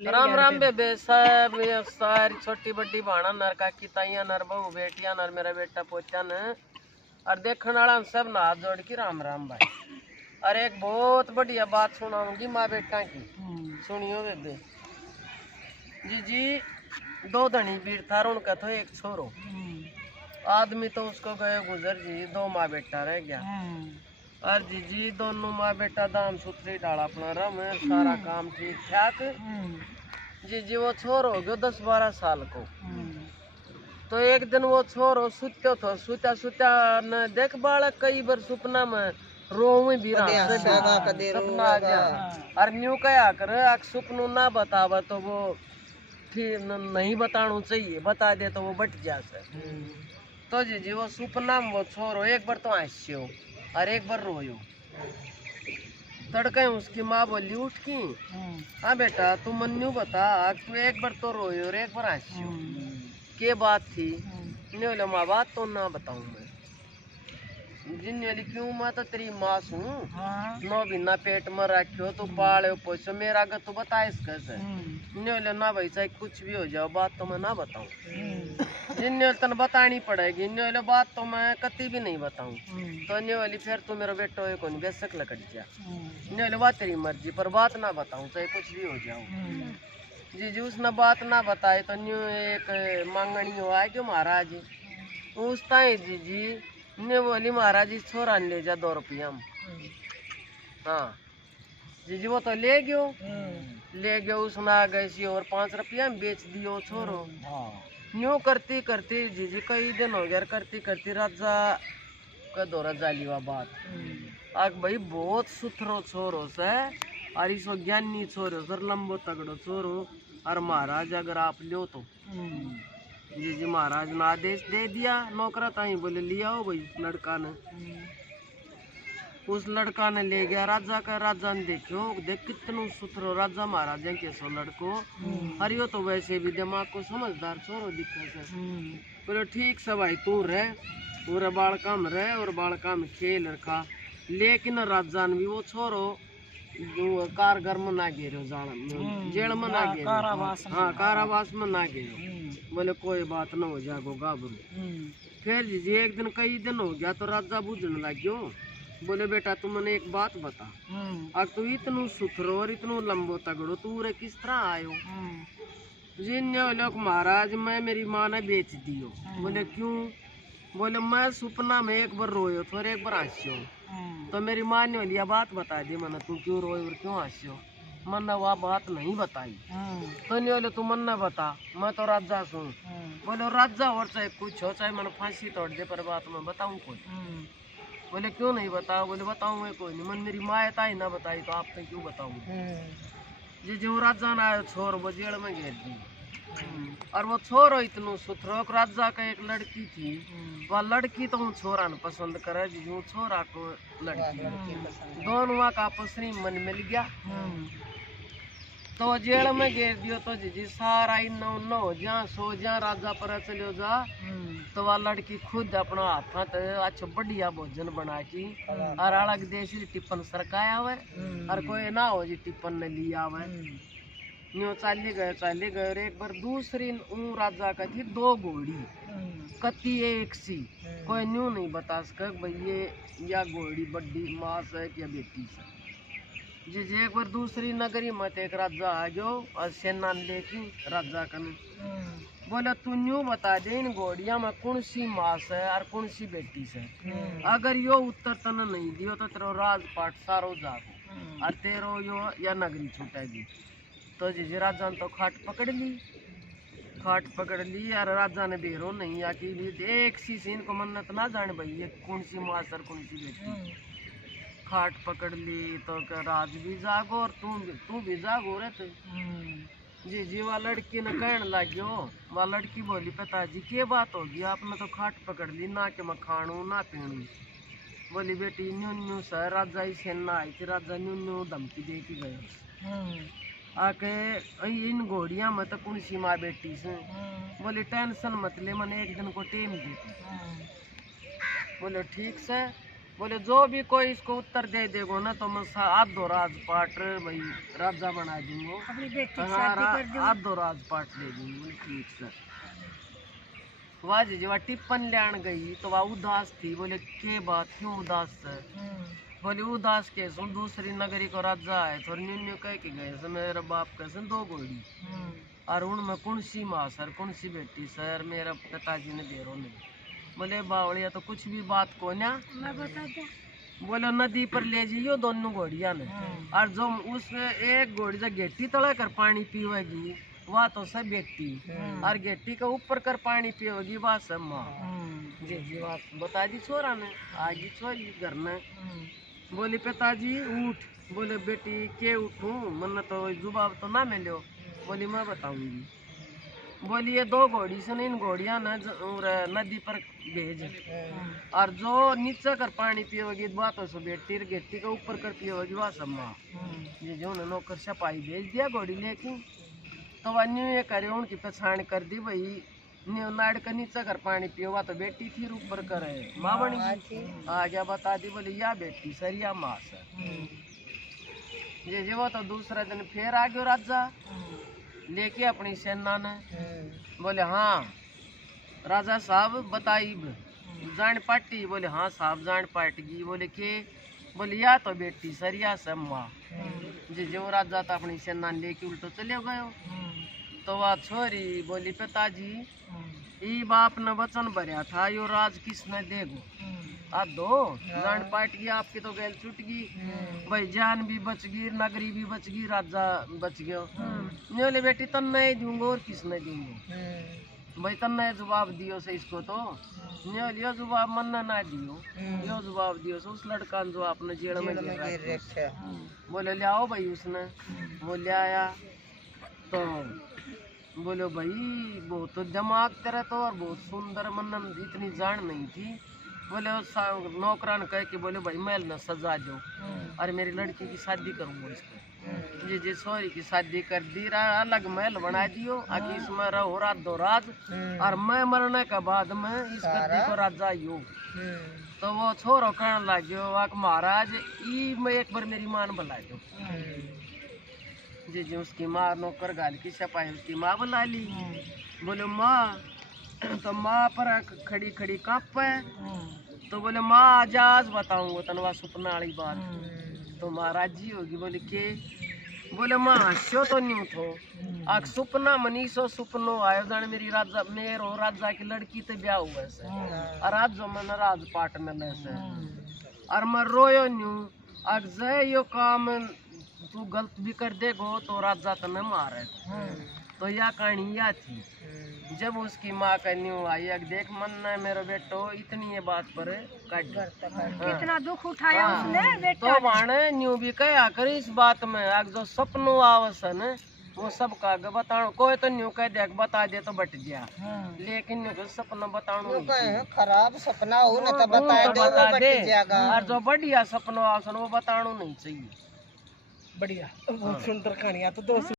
राम राम बेबे सब ये सारी छोटी बड़ी भाणा नर काकी ताइया नर बहू बेटिया नर मेरा बेटा पोचा न और देखने वाला सब ना हाथ जोड़ के राम राम भाई। और एक बहुत बढ़िया बात सुनाऊंगी माँ बेटा की, सुनियो बेबे जी जी। दो धनी बीर था उनका था एक छोरो, आदमी तो उसको गए गुजर जी, दो माँ बेटा रह गया। और जी जी दोनों माँ बेटा दाम सुथरी डाला अपना रम सारा काम ठीक ठाक। जी जी वो छोर हो गयो 10-12 साल को। तो एक दिन वो छोरो सुत्यो थो, सुत्या सुत्या न देख बालक कई बार सपना में रोवे भी सपना आ गया। और न्यू कया कर आख सपनू ना बतावा तो वो ठीक नहीं बताना चाहिए, बता दे तो वो बट जा से। तो जी जी वो सपना में वो छोरो एक बार तो हंस्यो और एक बार रोयो। तड़के उसकी माँ बोली उठ की, हाँ बेटा तू मन्नू बता तू एक बार तो रोयो और एक बार हंसियो, के बात थी? नहीं बोले माँ बात तो ना बताऊं मैं। जिन वाली क्यों मैं तो तेरी माँ सू, नो बिना पेट में रखियो तो पाले पोसो मेरा अगर तू बता इस कैसे। नहीं बोले ना भाई चाहे कुछ भी हो जाओ बात तो मैं ना बताऊं। जिन तन बतानी पड़ेगी, नहीं बोले बात तो मैं कति भी नहीं बताऊं। तो नहीं बोली फिर तू मेरा बेटो है कौन बेशक लकड़ जा। नहीं बोले बात तेरी मर्जी पर बात ना बताऊं चाहे कुछ भी हो जाओ। जी जी उसने बात ना बताए तो न्यू एक मांगनी हो आए क्यों महाराज पूछता है जी जी। ने बोली महाराज इस छोरा ने ले जा 2 रुपया में। हाँ जी जी वो तो ले गयो उसने आ गए सी और 5 रुपया में बेच दियो छोरो। न्यू करती करती जी जी कई दिन हो गया करती करती राजा का दौरा जाली वा बात। आग भाई बहुत सुथरो छोरो से और इसो ज्ञानी छोरो सर लंबो तगड़ो छोरो। और महाराज अगर आप लो तो जी जी महाराज ने आदेश दे दिया नौकरा ताई बोले लिया हो भाई लड़का ने। उस लड़का ने ले गया राजा का। राजा ने देखो देख कितनो सुथरो राजा महाराजा के सो लड़को। हरियो तो वैसे भी दिमाग को समझदार छोरो दिखे से। बोले ठीक से भाई तू रह पूरा बालका में रह और बालका में खेल रखा। लेकिन राजा ने भी वो छोरो जो कारगर में ना गिरो जेल में ना गिरो, हाँ कारावास में ना गिरो। बोले कोई बात ना हो जाएगो गाबरू। फिर जी एक दिन कई दिन हो गया तो राजा बुझने लग गयो। बोले बेटा तू मैंने एक बात बता, अब तू इतनो सुथरो और इतनो लंबो तगड़ो तू रे किस तरह आयो? जिन लोग महाराज मैं मेरी माँ ने बेच दियो। बोले क्यों? बोले मैं सपना में एक बार रोयो तो एक बार हंसियो। तो मेरी माँ ने बोली बात बता दी मैंने तू क्यों रोए और क्यों हंसियो? मन वह बात नहीं बताई। तो नहीं बोले तू मन बता मैं तो राजा सू। बोले राजा और चाहे कुछ हो चाहे मैंने फांसी तोड़ दे पर बात मैं बताऊं कोई। बोले क्यों नहीं बताओ? बोले बताऊं मैं कोई नहीं, मन मेरी माँ ताई ना बताई तो आप क्यों बताऊं? जी जो राजा ने आयो छोर वो जेल में घेर दी। और वो छोरो इतनो सुथरो राजा का एक लड़की थी, वह लड़की तो छोरा ने पसंद करे जो छोरा को लड़की दोनों का आपस में मन मिल गया। तो जेल में घेर दियो तो जी सारा इन्नो उन्नो हो जा सो जा राजा पर चलो जा। तो वह लड़की खुद अपना हाथ अच्छा बढ़िया भोजन बना की और अलग देशी टिप्पन सरकाया हुआ और कोई ना हो जी टिप्पन ने लिया हुआ। न्यू चाली गए और एक बार दूसरी राजा का थी 2 घोड़ी कति एक सी। कोई न्यू नहीं बता सका भाई ये या घोड़ी बड़ी मास है या बेटी से। जी जी एक बार दूसरी नगरी मत एक राजा आ गयो और सेना लेके राजा कन बोले तू न्यू बता दे इन घोड़िया में कौन सी मास है और कौन सी बेटी से। अगर यो उत्तर तन नहीं दियो तो तेरो राजपाट सारो जागो और तेरो यो या नगरी छूटेगी। तो जी राजा ने तो खाट पकड़ ली और राजा ने बेरो नहीं आकी एक सी सीन को मन्नत ना जाने भाई ये कौन सी मास और कौन सी बेटी। खाट पकड़ ली तो राज भी जागो और तू भी जागो रे तू। जी जी वह लड़की ने कहने लग्यो, वह लड़की बोली पिताजी क्या बात होगी आपने तो खाट पकड़ ली ना कि मैं खाणू ना पीणू। बोली बेटी न्यू न्यू सर राजा ही सेना आई थी, राजा न्यू न्यू धमकी दे के गए आके इन घोड़िया में तो कौन सी माँ बेटी से। बोली टेंशन मत ले मैंने एक दिन को टेम देती। बोले ठीक से बोले जो भी कोई इसको उत्तर दे देगो ना तो मैं आधो राजपाट भाई राजा बना दूंगा, अपनी बेटी की शादी कर दूं। आधो राजपाट दे दूंगी। बोले ठीक सर। वह जी वह टिप्पण लेन गई तो वह उदास थी। बोले के बात क्यों उदास सर? बोले उदास के सुन दूसरी नगरी को राजा है थोड़ी न्यू कह के गए सर मेरा बाप कैसे 2 घोड़ी और उनमें कौन सी माँ सर कौन सी बेटी सर मेरा पिताजी ने देरो नहीं। बोले बावड़िया तो कुछ भी बात को ना मैं बता दे। बोलो नदी पर ले जाइयो दोनों घोड़िया ने और जो उसमें एक घोड़ी जो गेटी तड़ा कर पानी पीवेगी वह तो सब बेटी और गेटी के ऊपर कर पानी पीवेगी वह सब माँ। जी बात बता दी छोरा ने आगे छोरी घर में। बोली पिताजी उठ। बोले बेटी के उठूं मन तो जुबाब तो ना मिलो। बोली मैं बताऊंगी। बोली ये 2 घोड़ी से इन घोड़िया न नदी पर भेज और जो नीचे कर पानी पियोगी बात हो सो बेटी गेटी के ऊपर कर पियोगी वह सब माँ। ये जो नौकर सपाही भेज दिया घोड़ी लेके तो वह न्यू ये करे उनकी पहचान कर दी भाई न्यू नाड़ के नीचे कर पानी पियो वह तो बेटी थी ऊपर करे माँ बनी आ गया बता दी। बोली या बेटी सर या माँ सर। ये वो तो दूसरा दिन फिर आ गयो राजा लेके अपनी सेना ने। बोले हाँ राजा साहब बताई जान पाटी। बोले हाँ साहब जान पाटगी। बोले के? बोले या तो बेटी सरिया सब माँ। जी जो राजा तो अपनी सेना लेके उल्टो चले गयो तो वह छोरी बोली पिताजी ई बाप ने वचन भरया था यो राज किसने देगो आ दो जान पाट गई आपकी तो गैल छूट गई भाई जान भी बच गई नगरी भी बच गई राजा बच गयो। बोले बेटी तन नहीं दूंगा और किसने दूंगा भाई तन ने जवाब दियो से इसको तो यो जवाब मन ना दियो यो जवाब दियो से उस लड़का जो आपने जेल में गिर। बोले ले आओ भाई उसने। वो ले आया तो बोलो भाई बहुत तो दिमाग तेरा तो और बहुत सुंदर मन इतनी जान नहीं थी। बोले नौकरान कह के बोले भाई मैं न सजा दो और मेरी लड़की की शादी करूंगा इसको। जी सॉरी की शादी कर दी रहा अलग महल बना दियो आगे इसमें रहो रात 2 रात और मैं मरने के बाद में इस गद्दी को राजा यो। तो वो छोरो कहने लग गयो महाराज ई मैं एक बार मेरी मान बुला दो। जी उसकी माँ नौकर गाल की सपाही उसकी माँ बुला ली। बोले माँ तो माँ पर खड़ी खड़ी काँप है तो बोले माँ आज आज बताऊंगा तनवा सपना वाली बात। तो महाराज जी होगी। बोले के? बोले माँ हस्यो तो नहीं थो आग सपना मनीषो सपनो आयो जाने मेरी राजा मेरो राजा की लड़की तो ब्याह हुआ से और आज जो मन राजपाट में ले से और मैं रोयो न्यू आग जय यो काम तू गलत भी कर देगो तो राजा तने मारे। तो यह कहानी या थी। जब उसकी माँ का न्यू आई अग देख मन ने मेरो बेटो इतनी ये बात पर कितना दुख उठाया उसने बेटा। तो माने न्यू भी कहा कर इस बात में अग जो सपनों आवसन वो सब का बताओ कोई तो न्यू कह दे बता दे तो बट गया लेकिन न्यू को सपना बताओ खराब सपना हो ना तो बता दे और जो बढ़िया सपनों आवसन वो बताओ नहीं चाहिए। बढ़िया बहुत सुंदर कहानियां तो दोस्त